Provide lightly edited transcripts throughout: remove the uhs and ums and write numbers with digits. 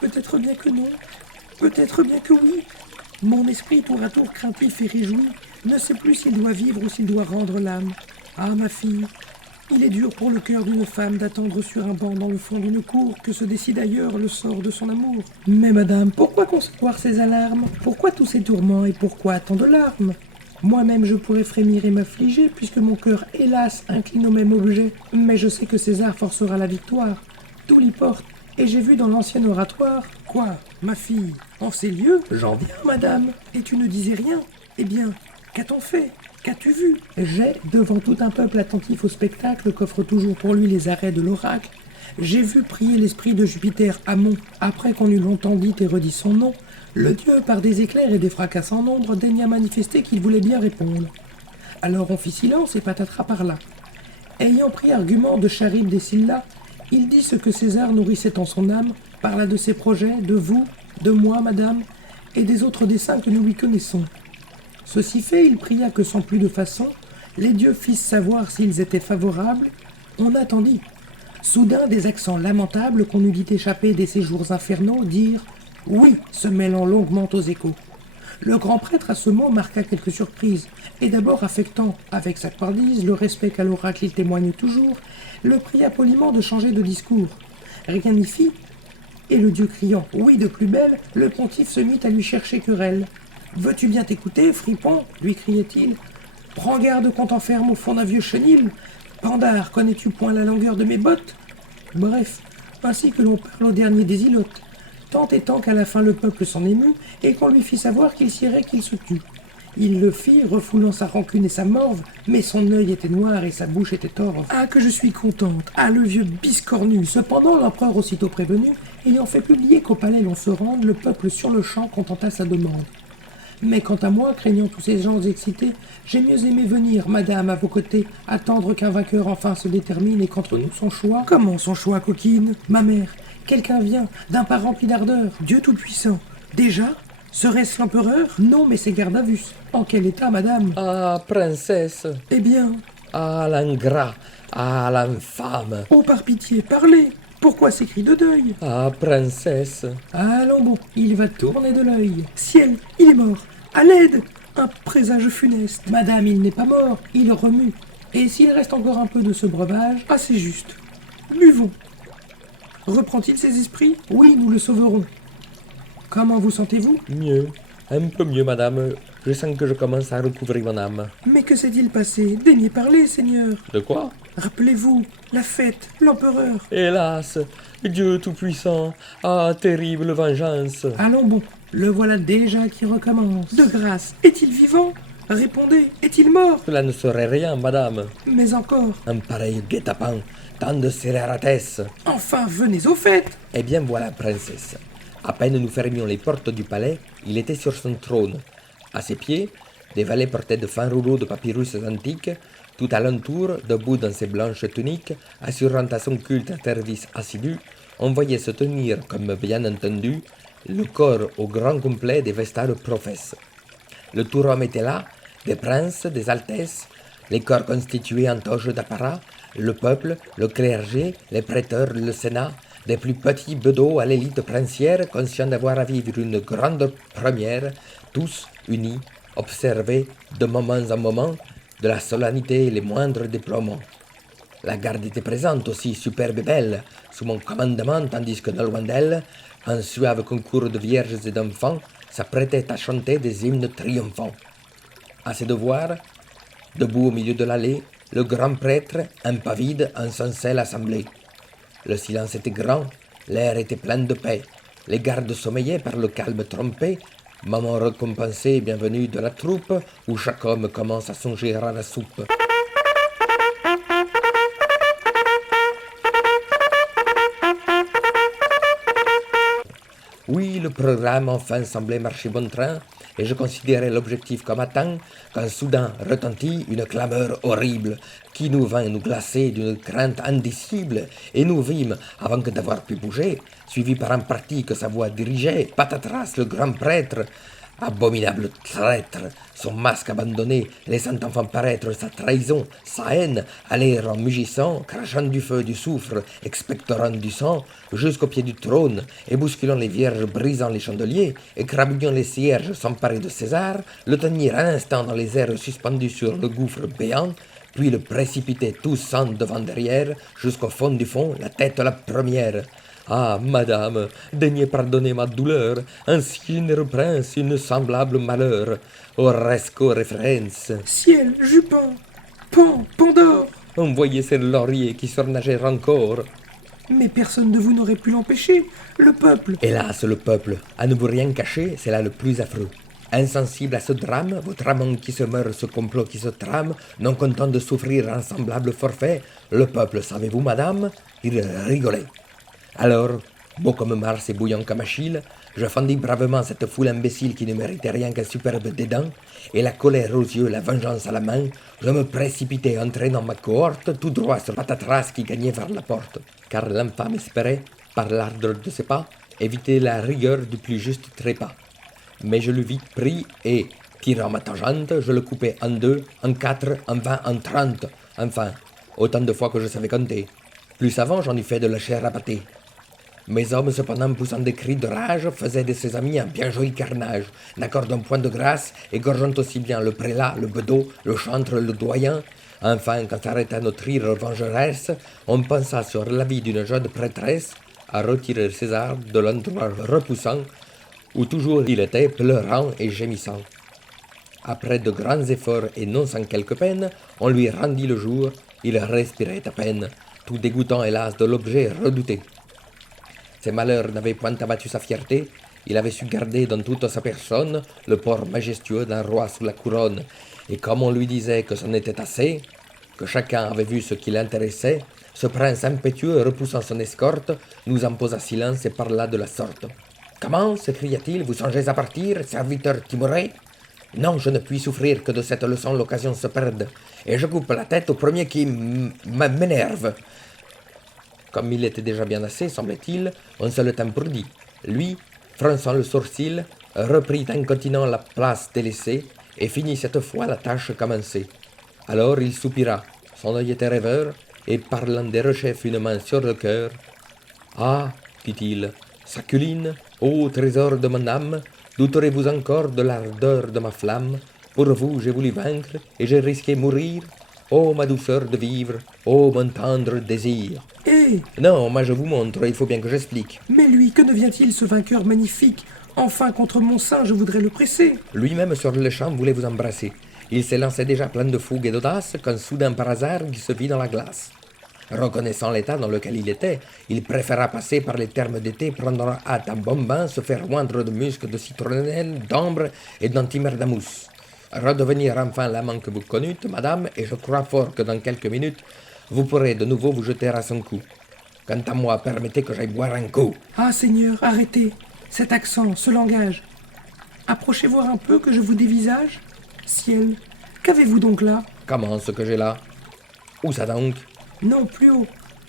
Peut-être bien que non, peut-être bien que oui. Mon esprit tour à tour craintif et réjoui ne sait plus s'il doit vivre ou s'il doit rendre l'âme. Ah, ma fille, il est dur pour le cœur d'une femme d'attendre sur un banc dans le fond d'une cour que se décide ailleurs le sort de son amour. Mais madame, pourquoi concevoir ces alarmes? Pourquoi tous ces tourments et pourquoi tant de larmes? Moi-même je pourrais frémir et m'affliger, puisque mon cœur, hélas, incline au même objet. Mais je sais que César forcera la victoire. Tout l'y porte, et j'ai vu dans l'ancien oratoire... Quoi, ma fille, en ces lieux? J'en viens, madame. Et tu ne disais rien? Eh bien, qu'a-t-on fait? Qu'as-tu vu? J'ai, devant tout un peuple attentif au spectacle qu'offrent toujours pour lui les arrêts de l'oracle, j'ai vu prier l'esprit de Jupiter Ammon, après qu'on eut longtemps dit et redit son nom. Le dieu, par des éclairs et des fracas sans nombre, daigna manifester qu'il voulait bien répondre. Alors on fit silence et patatras parla. Ayant pris argument de Charybde et Scylla, il dit ce que César nourrissait en son âme, parla de ses projets, de vous, de moi, madame, et des autres desseins que nous lui connaissons. Ceci fait, il pria que sans plus de façon, les dieux fissent savoir s'ils étaient favorables. On attendit. Soudain, des accents lamentables qu'on eût dit échapper des séjours infernaux dirent « Oui », se mêlant longuement aux échos. Le grand prêtre à ce mot marqua quelque surprise, et d'abord affectant, avec sa pardise, le respect qu'à l'oracle il témoigne toujours, le pria poliment de changer de discours. Rien n'y fit, et le dieu criant « Oui » de plus belle, le pontife se mit à lui chercher querelle. « Veux-tu bien t'écouter, fripon » lui criait-il. « Prends garde qu'on t'enferme au fond d'un vieux chenil. Pandare, connais-tu point la longueur de mes bottes ?» Bref, ainsi que l'on parle au dernier des ilotes, tant et tant qu'à la fin le peuple s'en émut, et qu'on lui fit savoir qu'il sirait qu'il se tût. Il le fit, refoulant sa rancune et sa morve, mais son œil était noir et sa bouche était torve. Ah, que je suis contente! Ah, le vieux biscornu! Cependant, l'empereur aussitôt prévenu, ayant fait publier qu'au palais l'on se rende, le peuple sur le champ contenta sa demande. Mais quant à moi, craignant tous ces gens excités, j'ai mieux aimé venir, madame, à vos côtés, attendre qu'un vainqueur enfin se détermine et qu'entre nous son choix... Comment son choix, coquine? Ma mère, quelqu'un vient, d'un pas rempli d'ardeur, Dieu tout-puissant. Déjà? Serait-ce l'empereur? Non, mais c'est Gardavus. En quel état, madame? Ah, princesse! Eh bien... Ah, l'ingrat! Ah, l'infâme! Oh, par pitié, parlez! Pourquoi ces cris de deuil? Ah, princesse! Allons bon, il va tourner de l'œil. Ciel, il est mort. À l'aide! Un présage funeste. Madame, il n'est pas mort, il remue. Et s'il reste encore un peu de ce breuvage, assez juste. Buvons. Reprend-il ses esprits? Oui, nous le sauverons. Comment vous sentez-vous? Mieux, un peu mieux, madame. Je sens que je commence à recouvrir mon âme. Mais que s'est-il passé? Daignez parler, Seigneur. De quoi? Rappelez-vous, la fête, l'empereur. Hélas, Dieu tout-puissant, ah, terrible vengeance! Allons bon, le voilà déjà qui recommence. De grâce, est-il vivant? Répondez, est-il mort? Cela ne serait rien, madame. Mais encore. Un pareil guet-apens, tant de scélératesse. Enfin, venez au fait. Eh bien voilà, princesse. À peine nous fermions les portes du palais, il était sur son trône. À ses pieds, des valets portaient de fins rouleaux de papyrus antiques. Tout alentour, debout dans ses blanches tuniques, assurant à son culte un service assidu, on voyait se tenir, comme bien entendu, le corps au grand complet des vestales professes. Le tout Rome était là, des princes, des altesses, les corps constitués en toge d'apparat, le peuple, le clergé, les prêteurs, le sénat, des plus petits bedeaux à l'élite princière, conscients d'avoir à vivre une grande première, tous unis, observés de moments en moments, de la solennité et les moindres déploiements. La garde était présente aussi, superbe et belle, sous mon commandement, tandis que de loin d'elle, un suave concours de vierges et d'enfants s'apprêtait à chanter des hymnes triomphants. À ses devoirs, debout au milieu de l'allée, le grand prêtre, impavide, encensait l'assemblée. Le silence était grand, l'air était plein de paix, les gardes sommeillaient par le calme trompé, moment récompensé et bienvenu de la troupe, où chaque homme commence à songer à la soupe. Oui, le programme enfin semblait marcher bon train, et je considérais l'objectif comme atteint quand soudain retentit une clameur horrible qui nous vint nous glacer d'une crainte indicible, et nous vîmes, avant que d'avoir pu bouger, suivi par un parti que sa voix dirigeait, Patatras le grand prêtre, abominable traître, son masque abandonné, laissant enfin paraître sa trahison, sa haine, aller en mugissant, crachant du feu, du soufre, expectorant du sang, jusqu'au pied du trône, et bousculant les vierges, brisant les chandeliers, écrabouillant les cierges s'emparés de César, le tenir un instant dans les airs suspendus sur le gouffre béant, puis le précipiter tout sang devant derrière, jusqu'au fond du fond, la tête la première. Ah, madame, daignez pardonner ma douleur, ainsi ne reprince une semblable malheur. Oresco referens. Ciel, Jupin, Pan, Pandore. Envoyez ces lauriers qui surnageaient encore. Mais personne de vous n'aurait pu l'empêcher, le peuple. Hélas, le peuple, à ne vous rien cacher, c'est là le plus affreux. Insensible à ce drame, votre amant qui se meurt, ce complot qui se trame, non content de souffrir un semblable forfait, le peuple, savez-vous, madame, il rigolait. Alors, beau comme Mars et bouillant comme Achille, je fendis bravement cette foule imbécile qui ne méritait rien qu'un superbe dédain, et la colère aux yeux, la vengeance à la main, je me précipitai, entraînant ma cohorte, tout droit sur Patatras qui gagnait vers la porte, car l'infâme espérait, par l'ardeur de ses pas, éviter la rigueur du plus juste trépas. Mais je le vis pris et, tirant ma tangente, je le coupai en 2, en 4, en 20, en 30, enfin, autant de fois que je savais compter. Plus avant, j'en ai fait de la chair à pâté. Mes hommes, cependant, poussant des cris de rage, faisaient de ses amis un bien joli carnage, n'accordant point de grâce, égorgeant aussi bien le prélat, le bedeau, le chantre, le doyen. Enfin, quand s'arrêta notre rire vengeresse, on pensa sur la vie d'une jeune prêtresse à retirer César de l'endroit repoussant où toujours il était, pleurant et gémissant. Après de grands efforts et non sans quelque peine, on lui rendit le jour, il respirait à peine, tout dégoûtant hélas de l'objet redouté. Ses malheurs n'avaient point abattu sa fierté, il avait su garder dans toute sa personne le port majestueux d'un roi sous la couronne, et comme on lui disait que c'en était assez, que chacun avait vu ce qui l'intéressait, ce prince impétueux, repoussant son escorte, nous imposa silence et parla de la sorte. « Comment, s'écria-t-il, vous songez à partir, serviteur timoré ? Non, je ne puis souffrir que de cette leçon l'occasion se perde, et je coupe la tête au premier qui m'énerve. » Comme il était déjà bien assez, semblait-il, on se le tempordit. Lui, fronçant le sourcil, reprit incontinent la place délaissée, et finit cette fois la tâche commencée. Alors il soupira, son œil était rêveur, et parlant dérochait une main sur le cœur. « Ah, dit-il, Saculine, ô trésor de mon âme, douterez-vous encore de l'ardeur de ma flamme? Pour vous j'ai voulu vaincre, et j'ai risqué mourir. Ô ma douceur de vivre, ô mon tendre désir. » Eh, Non, moi je vous montre, il faut bien que j'explique. mais lui, que devient-il, ce vainqueur magnifique? Enfin, contre mon sein, je voudrais le presser. Lui-même sur le champ voulait vous embrasser. Il s'élançait déjà plein de fougue et d'audace, quand soudain par hasard il se vit dans la glace. Reconnaissant l'état dans lequel il était, il préféra passer par les termes d'été, prendre hâte un bon bain, se faire oindre de musc, de citronnelle, d'ambre et d'antimerdamousse. Redevenir enfin l'amant que vous connûtes, madame, et je crois fort que dans quelques minutes, vous pourrez de nouveau vous jeter à son cou. Quant à moi, permettez que j'aille boire un coup. Ah, Seigneur, arrêtez. Cet accent, ce langage. Approchez voir un peu que je vous dévisage. Ciel, qu'avez-vous donc là? Comment ce que j'ai là? Où ça donc? Non, plus haut,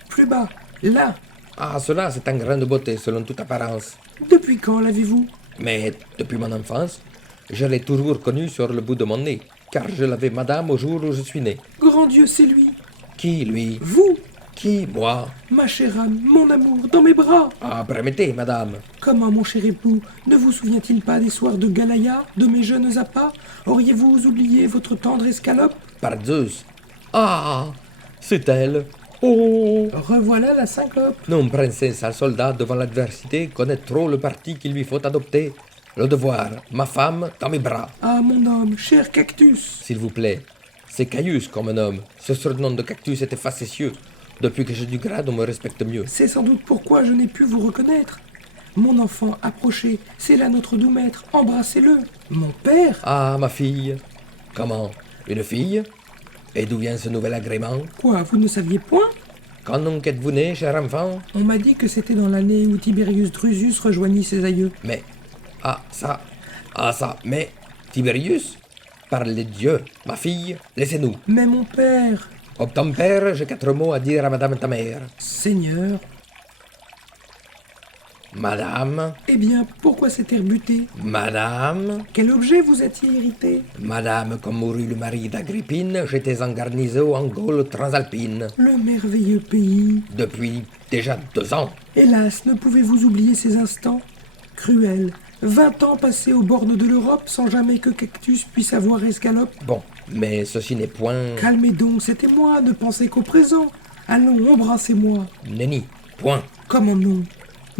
plus bas, là. Ah, cela, c'est un grain de beauté, selon toute apparence. Depuis quand l'avez-vous? Mais depuis mon enfance, je l'ai toujours connu sur le bout de mon nez, car je l'avais, madame, au jour où je suis né. Grand Dieu, c'est lui. Qui, lui? Vous, Qui, moi? ma chère âme, mon amour, dans mes bras. Ah, permettez, madame. Comment, mon cher époux, ne vous souvient-il pas des soirs de Galaya, de mes jeunes appâts? Auriez-vous oublié votre tendre escalope? Par Zeus. Ah, c'est elle. Oh! Revoilà la syncope. Non, princesse, un soldat devant l'adversité connaît trop le parti qu'il lui faut adopter. Le devoir, ma femme, dans mes bras. Ah, mon homme, cher cactus. S'il vous plaît. C'est Caius comme un homme. Ce surnom de cactus était facétieux. Depuis que j'ai du grade, on me respecte mieux. C'est sans doute pourquoi je n'ai pu vous reconnaître. Mon enfant, approchez, c'est là notre doux maître, embrassez-le. Mon père? Ah, ma fille. Comment? Une fille? Et d'où vient ce nouvel agrément? Quoi, vous ne saviez point? Quand donc êtes-vous né, cher enfant? On m'a dit que c'était dans l'année où Tiberius Drusus rejoignit ses aïeux. Mais... Ah, ça... Ah ça, mais... Tiberius, parle de Dieu, ma fille, laissez-nous. Mais mon père, Au ton père, j'ai 4 mots à dire à madame ta mère. Seigneur, Madame, eh bien, pourquoi cet air buté? madame, Quel objet vous a-t-il irrité? madame, comme mourut le mari d'Agrippine, j'étais en garnison en Gaule transalpine. Le merveilleux pays. Depuis déjà 2 ans. Hélas, ne pouvez-vous oublier ces instants cruels? 20 ans passés aux bornes de l'Europe sans jamais que Cactus puisse avoir escalope. Bon, mais ceci n'est point... Calmez donc, c'était moi, ne pensez qu'au présent. Allons, embrassez-moi. Nenni, point. Comment non?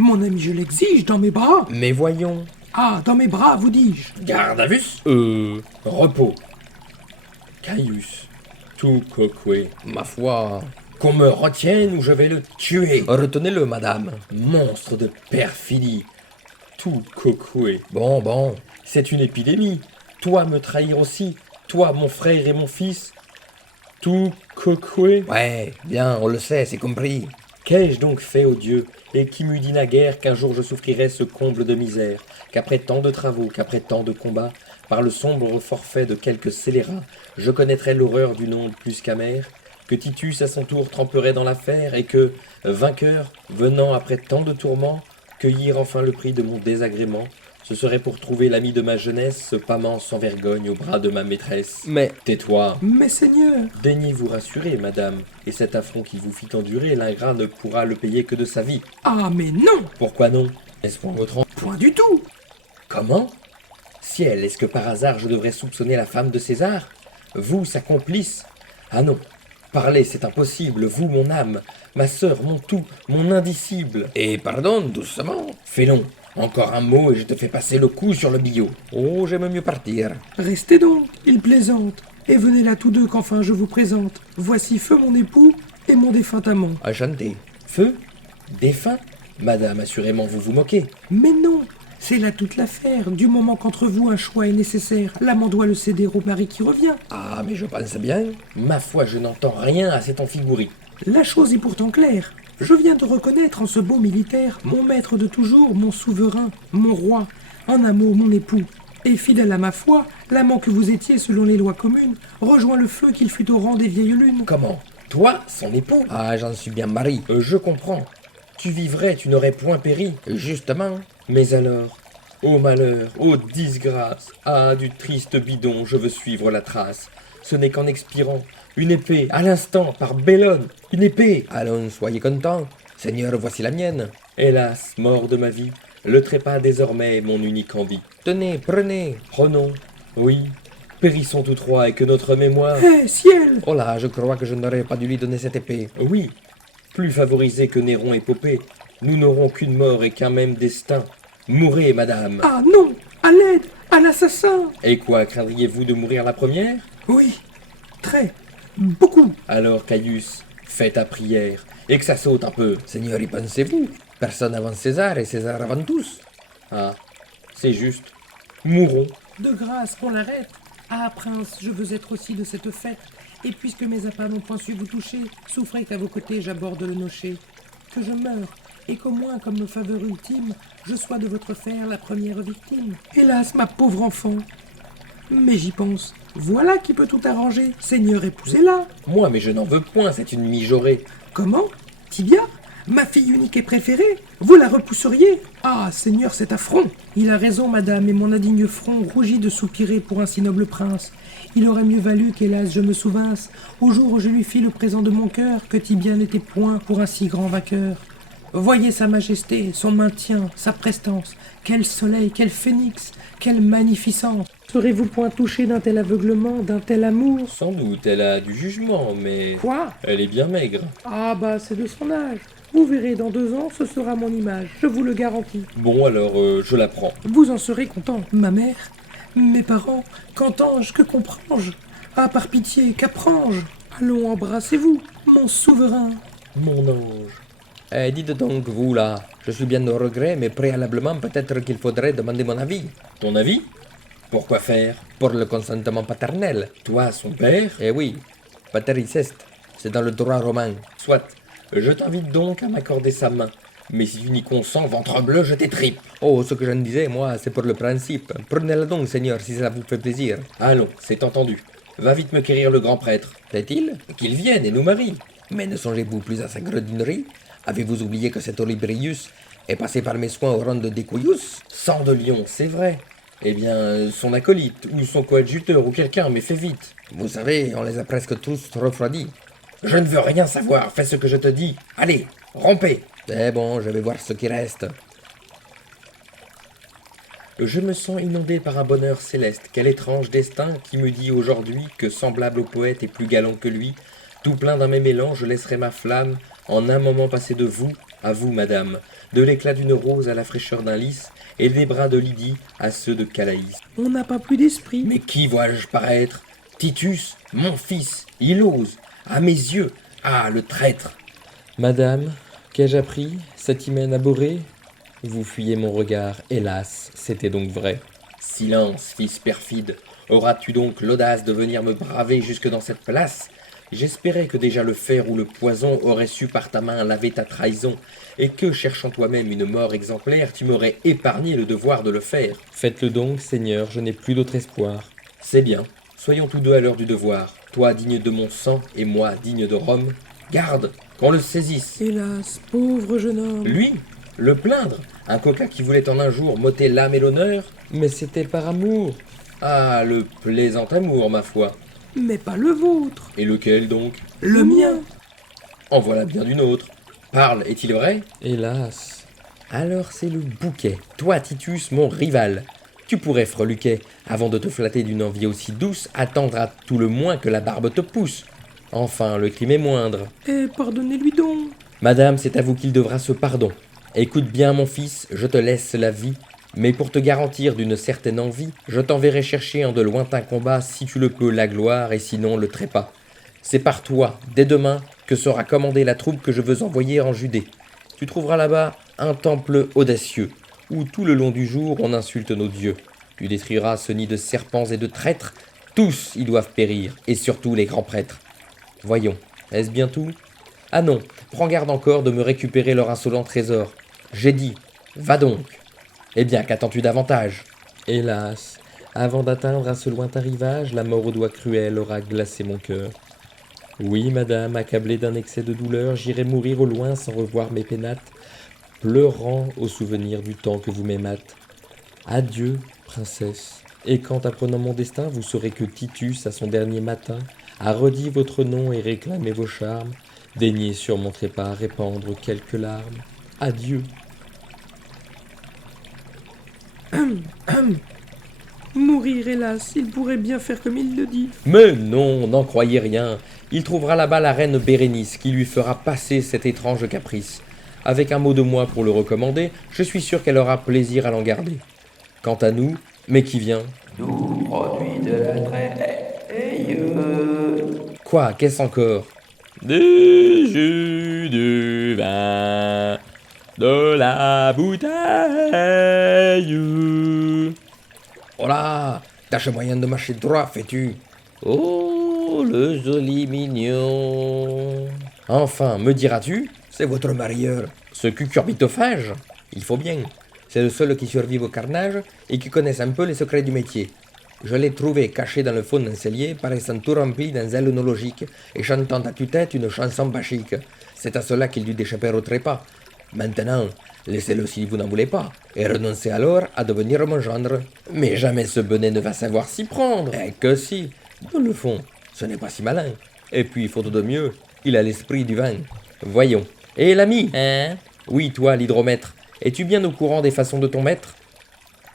Mon ami, je l'exige, dans mes bras. Mais voyons... Ah, dans mes bras, vous dis-je. Garde à vue. Repos. Caius, tout coquet. Ma foi... Qu'on me retienne ou je vais le tuer. Retenez-le, madame. Monstre de perfidie. Tout coquet. Bon, bon. C'est une épidémie. Toi me trahir aussi. Toi, mon frère et mon fils. Tout coquet. Ouais, bien, on le sait, c'est compris. Qu'ai-je donc fait au Dieu, et qui m'eût dit naguère qu'un jour je souffrirais ce comble de misère, qu'après tant de travaux, qu'après tant de combats, par le sombre forfait de quelques scélérats, je connaîtrais l'horreur d'une onde plus qu'amère, que Titus à son tour tremperait dans l'affaire, et que, vainqueur, venant après tant de tourments, cueillir enfin le prix de mon désagrément, ce serait pour trouver l'ami de ma jeunesse, ce pâment sans vergogne au bras de ma maîtresse. Mais... Tais-toi. Mais Seigneur, Daignez vous rassurer, madame, et cet affront qui vous fit endurer, l'ingrat ne pourra le payer que de sa vie. ah mais non, Pourquoi non? Est-ce point votre point du tout. Comment? Ciel, est-ce que par hasard je devrais soupçonner la femme de César? Vous, sa complice? Ah non, parlez, c'est impossible, vous, mon âme, ma sœur, mon tout, mon indicible. Et pardon, doucement. Félon, encore un mot et je te fais passer le coup sur le billot. Oh, j'aime mieux partir. Restez donc, il plaisante. Et venez là tous deux qu'enfin je vous présente. Voici Feu mon époux et mon défunt amant. Enchanté. Feu? Défunt? Madame, assurément vous vous moquez. Mais non, c'est là toute l'affaire. Du moment qu'entre vous un choix est nécessaire, l'amant doit le céder au mari qui revient. Ah, mais je pense bien. Ma foi, je n'entends rien à cette enfigurie. La chose est pourtant claire. Je viens de reconnaître en ce beau militaire mon maître de toujours, mon souverain, mon roi, en un mot mon époux. Et fidèle à ma foi, l'amant que vous étiez selon les lois communes rejoint le feu qu'il fut au rang des vieilles lunes. Comment? Toi, son époux? Ah, j'en suis bien mari. Je comprends. Tu vivrais, tu n'aurais point péri. Justement. Mais alors, ô malheur, ô disgrâce, ah, du triste bidon, je veux suivre la trace. Ce n'est qu'en expirant, une épée, à l'instant, par Bellone, une épée. Allons, soyez contents. Seigneur, voici la mienne. Hélas, mort de ma vie, le trépas désormais est mon unique envie. Tenez, prenez. Prenons, oui, périssons tous trois et que notre mémoire... Hé, ciel! Oh là, je crois que je n'aurais pas dû lui donner cette épée. Oui, plus favorisés que Néron et Popée, nous n'aurons qu'une mort et qu'un même destin. Mourez, madame. Ah non! À l'aide! À l'assassin! Et quoi, craindriez-vous de mourir la première? Oui, très, beaucoup. Alors, Caius, fais ta prière, et que ça saute un peu. Seigneur, y pensez-vous? Personne avant César et César avant tous. Ah, c'est juste. Mourons. De grâce qu'on l'arrête. Ah, prince, je veux être aussi de cette fête. Et puisque mes appâts n'ont point su vous toucher, souffrez qu'à vos côtés j'aborde le nocher. Que je meure, et qu'au moins, comme faveur ultime, je sois de votre fer la première victime. Hélas, ma pauvre enfant. Mais j'y pense. Voilà qui peut tout arranger. Seigneur, épousez-la. Moi, mais je n'en veux point, c'est une mijaurée. Comment? Tibia? Ma fille unique et préférée? Vous la repousseriez? Ah, Seigneur, c'est affront. Il a raison, madame, et mon indigne front rougit de soupirer pour un si noble prince. Il aurait mieux valu qu'hélas je me souvinsse, au jour où je lui fis le présent de mon cœur, que Tibia n'était point pour un si grand vainqueur. Voyez sa majesté, son maintien, sa prestance. Quel soleil, quel phénix, quelle magnificence. Serez-vous point touché d'un tel aveuglement, d'un tel amour? Sans doute, elle a du jugement, mais... Quoi? Elle est bien maigre. Ah bah, c'est de son âge. Vous verrez, dans 2 ans, ce sera mon image, je vous le garantis. Bon, alors, je la prends. Vous en serez content. Ma mère, mes parents, qu'entends-je, que comprends-je? Ah, par pitié, qu'apprends-je? Allons, embrassez-vous, mon souverain. Mon ange. Eh, dites donc, vous là, je suis bien au regret, mais préalablement, peut-être qu'il faudrait demander mon avis. Ton avis? Pourquoi faire? Pour le consentement paternel. Toi, son père? Eh oui, pater inceste, c'est dans le droit romain. Soit. Je t'invite donc à m'accorder sa main, Mais si tu n'y consens, ventre bleu, je t'étripe. Oh, ce que je ne disais, moi, c'est pour le principe. Prenez-la donc, Seigneur, si ça vous fait plaisir. Allons, c'est entendu. Va vite me quérir le grand prêtre. Fait-il? Qu'il vienne et nous marie. Mais ne songez-vous plus à sa gredinnerie? Avez-vous oublié que cet Olybrius est passé par mes soins au rang de Decoius? Sang de lion, c'est vrai. Eh bien, son acolyte, ou son coadjuteur, ou quelqu'un, mais fais vite. Vous savez, on les a presque tous refroidis. Je ne veux rien savoir, fais ce que je te dis. Allez, rompez. C'est bon, je vais voir ce qui reste. Je me sens inondé par un bonheur céleste. Quel étrange destin qui me dit aujourd'hui que, semblable au poète et plus galant que lui, tout plein d'un même élan, je laisserai ma flamme en un moment passer de vous à vous, madame, de l'éclat d'une rose à la fraîcheur d'un lys, et des bras de Lydie à ceux de Calaïs. On n'a pas plus d'esprit. Mais qui vois-je paraître? Titus, mon fils, il ose, à mes yeux, ah, le traître! Madame, qu'ai-je appris? Cet hymen abhorré? Vous fuyez mon regard, hélas, c'était donc vrai. Silence, fils perfide, auras-tu donc l'audace de venir me braver jusque dans cette place? J'espérais que déjà le fer ou le poison aurait su par ta main laver ta trahison, et que, cherchant toi-même une mort exemplaire, tu m'aurais épargné le devoir de le faire. Faites-le donc, Seigneur, je n'ai plus d'autre espoir. C'est bien, soyons tous deux à l'heure du devoir, toi digne de mon sang et moi digne de Rome. Garde, qu'on le saisisse. Hélas, pauvre jeune homme. Lui, le plaindre, un coquin qui voulait en un jour m'ôter l'âme et l'honneur. Mais c'était par amour. Ah, le plaisant amour, ma foi. Mais pas le vôtre. Et lequel donc? Le mien. En voilà bien d'une autre. Parle, est-il vrai? Hélas. Alors c'est le bouquet. Toi, Titus, mon rival. Tu pourrais, freluquet, avant de te flatter d'une envie aussi douce, attendre à tout le moins que la barbe te pousse. Enfin, le crime est moindre. Eh, pardonnez-lui donc. Madame, c'est à vous qu'il devra ce pardon. Écoute bien, mon fils, je te laisse la vie, mais pour te garantir d'une certaine envie, je t'enverrai chercher en de lointains combats, si tu le peux, la gloire, et sinon le trépas. C'est par toi, dès demain, que sera commandée la troupe que je veux envoyer en Judée. Tu trouveras là-bas un temple audacieux, où tout le long du jour on insulte nos dieux. Tu détruiras ce nid de serpents et de traîtres, tous y doivent périr, et surtout les grands prêtres. Voyons, est-ce bien tout? Ah non, prends garde encore de me récupérer leur insolent trésor. J'ai dit, va donc. Eh bien, qu'attends-tu davantage? Hélas, avant d'atteindre à ce lointain rivage, la mort aux doigts cruels aura glacé mon cœur. Oui, madame, accablé d'un excès de douleur, j'irai mourir au loin sans revoir mes pénates, pleurant au souvenir du temps que vous m'aimâtes. Adieu, princesse. Et quand, apprenant mon destin, vous saurez que Titus, à son dernier matin, a redit votre nom et réclamé vos charmes, daignez sur mon trépas répandre quelques larmes. Adieu. Mourir, hélas, il pourrait bien faire comme il le dit. Mais non, n'en croyez rien. Il trouvera là-bas la reine Bérénice qui lui fera passer cet étrange caprice. Avec un mot de moi pour le recommander, je suis sûr qu'elle aura plaisir à l'en garder. Quant à nous, mais qui vient? Nous produit de la traîne. Quoi, qu'est-ce encore? Des jus, du vin, de la bouteille. Oh là, tâche moyen de marcher droit, fais-tu? Oh, le joli mignon. Enfin, me diras-tu? C'est votre marieur, ce cucurbitophage? Il faut bien. C'est le seul qui survive au carnage et qui connaisse un peu les secrets du métier. Je l'ai trouvé caché dans le fond d'un cellier, paraissant tout rempli d'un zèle onologique et chantant à tue-tête une chanson bachique. C'est à cela qu'il dut échapper au trépas. Maintenant, laissez-le si vous n'en voulez pas, et renoncez alors à devenir mon gendre. Mais jamais ce bonnet ne va savoir s'y prendre. Eh que si, dans le fond, ce n'est pas si malin. Et puis, faute de mieux, il a l'esprit du vin. Voyons. Et l'ami? Hein? Oui, toi, l'hydromètre. Es-tu bien au courant des façons de ton maître?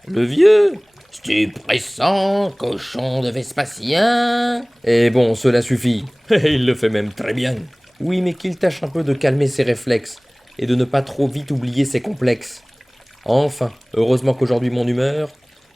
Le vieux? Stuprécent, cochon de Vespasien. Eh bon, cela suffit. Et il le fait même très bien. Oui, mais qu'il tâche un peu de calmer ses réflexes et de ne pas trop vite oublier ses complexes. Enfin, heureusement qu'aujourd'hui mon humeur...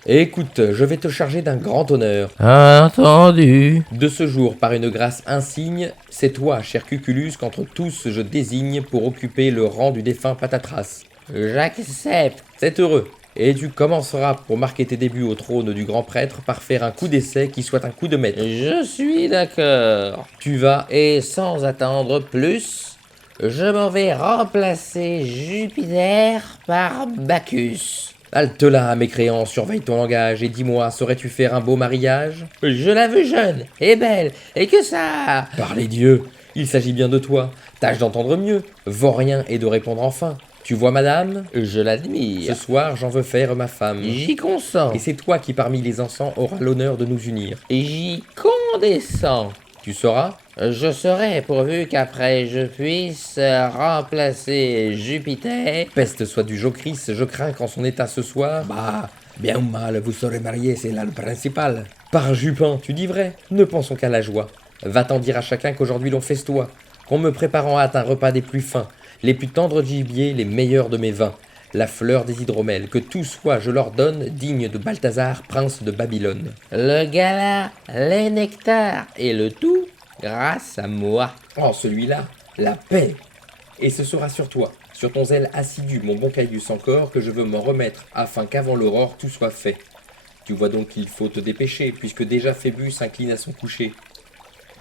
Écoute, je vais te charger d'un grand honneur. Entendu. De ce jour, par une grâce insigne, c'est toi, cher Cuculus, qu'entre tous je désigne pour occuper le rang du défunt Patatras. J'accepte. C'est heureux. Et tu commenceras, pour marquer tes débuts au trône du grand prêtre, par faire un coup d'essai qui soit un coup de maître. Je suis d'accord. Tu vas, Et sans attendre plus, Je m'en vais remplacer Jupiter par Bacchus. Halte là, mécréant, surveille ton langage et dis-moi, saurais-tu faire un beau mariage? Je la veux jeune et belle, et que ça... Par les dieux, il s'agit bien de toi. Tâche d'entendre mieux, vaurien et de répondre enfin. Tu vois, madame? Je l'admire. Ce soir, j'en veux faire ma femme. J'y consens. Et c'est toi qui, parmi les encens, auras l'honneur de nous unir. J'y condescends. Tu sauras? Je saurai, pourvu qu'après je puisse remplacer Jupiter. Peste soit du Jocris, je crains qu'en son état ce soir... Bah, bien ou mal, vous serez mariés, c'est là le principal. Par Jupin, tu dis vrai? Ne pensons qu'à la joie. Va-t'en dire à chacun qu'aujourd'hui l'on festoie, qu'on me prépare en hâte un repas des plus fins, les plus tendres gibiers, les meilleurs de mes vins, la fleur des hydromels, que tout soit, je leur donne, digne de Balthazar, prince de Babylone. Le gala, les nectars, et le tout grâce à moi. Oh, celui-là, la paix. Et ce sera sur toi, sur ton zèle assidu, mon bon Caius encore, que je veux m'en remettre, afin qu'avant l'aurore tout soit fait. Tu vois donc qu'il faut te dépêcher, puisque déjà Phébus s'incline à son coucher.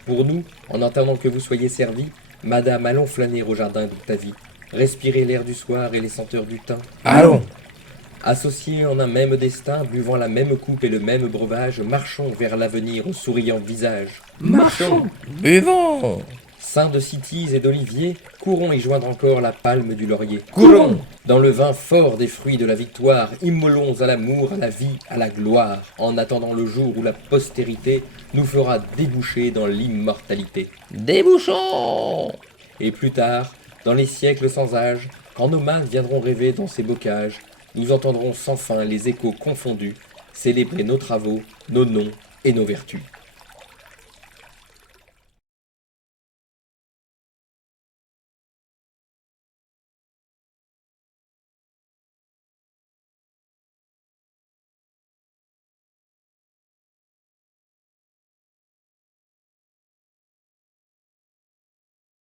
Pour nous, en attendant que vous soyez servis, madame, allons flâner au jardin d'Octavie, respirer l'air du soir et les senteurs du thym. Allons. Associés en un même destin, buvant la même coupe et le même breuvage, marchons vers l'avenir au souriant visage. Marchons. Buvons. Saints de cythise et d'olivier, courons y joindre encore la palme du laurier. Courons. Dans le vin fort des fruits de la victoire, immolons à l'amour, à la vie, à la gloire, en attendant le jour où la postérité nous fera déboucher dans l'immortalité. Débouchons. Et plus tard, dans les siècles sans âge, quand nos mains viendront rêver dans ces bocages, nous entendrons sans fin les échos confondus, célébrer nos travaux, nos noms et nos vertus.